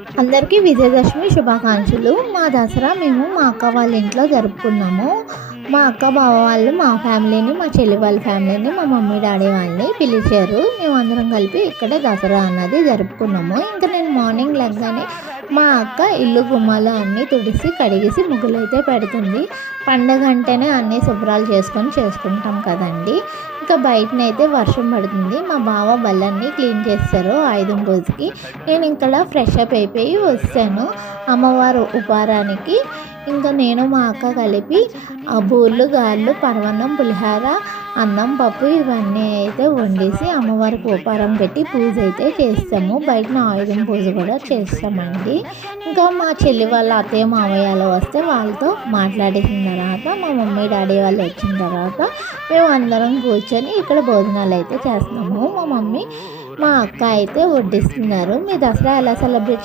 అందరికీ విజయదశమి శుభాకాంక్షలు. మా దసరా మేము మా అక్క వాళ్ళ ఇంట్లో జరుపుకున్నాము. మా అక్క బావ వాళ్ళు మా ఫ్యామిలీని, మా చెల్లి వాళ్ళ ఫ్యామిలీని, మా మమ్మీ డాడీ వాళ్ళని పిలిచారు. మేమందరం కలిపి ఇక్కడే దసరా అన్నది జరుపుకున్నాము. ఇంకా నేను మార్నింగ్ లెగ్గానే మా అక్క ఇల్లు గుమ్మాలు అన్నీ తుడిసి కడిగేసి ముగ్గులైతే పెడుతుంది. పండగ అంటేనే అన్నీ శుభ్రాలు చేసుకుంటాం కదండి. ఇంకా బయటనైతే వర్షం పడుతుంది. మా బావ బళ్ళన్నీ క్లీన్ చేస్తారు ఆయుధం రోజుకి. నేను ఇక్కడ ఫ్రెష్ అప్ అయిపోయి వచ్చాను అమ్మవారు ఉపారానికి. ఇంకా నేను మా అక్క కలిపి బూర్లు, గారెలు, పరమాన్నం, పులిహోర, అన్నం, పప్పు ఇవన్నీ అయితే వండేసి అమ్మవారికి ఉపారం పెట్టి పూజ అయితే చేస్తాము. బయటన ఆయుధం పూజ కూడా చేస్తామండి. ఇంకా మా చెల్లి వాళ్ళ అత్తయ్య మామయ్యలు వస్తే వాళ్ళతో మాట్లాడేసిన తర్వాత మా మమ్మీ డాడీ వాళ్ళు వచ్చిన తర్వాత మేము అందరం కూర్చొని ఇక్కడ భోజనాలు అయితే చేస్తున్నాము. మా మమ్మీ మా అక్క అయితే వడ్డిస్తున్నారు. మీ దసరా ఎలా సెలబ్రేట్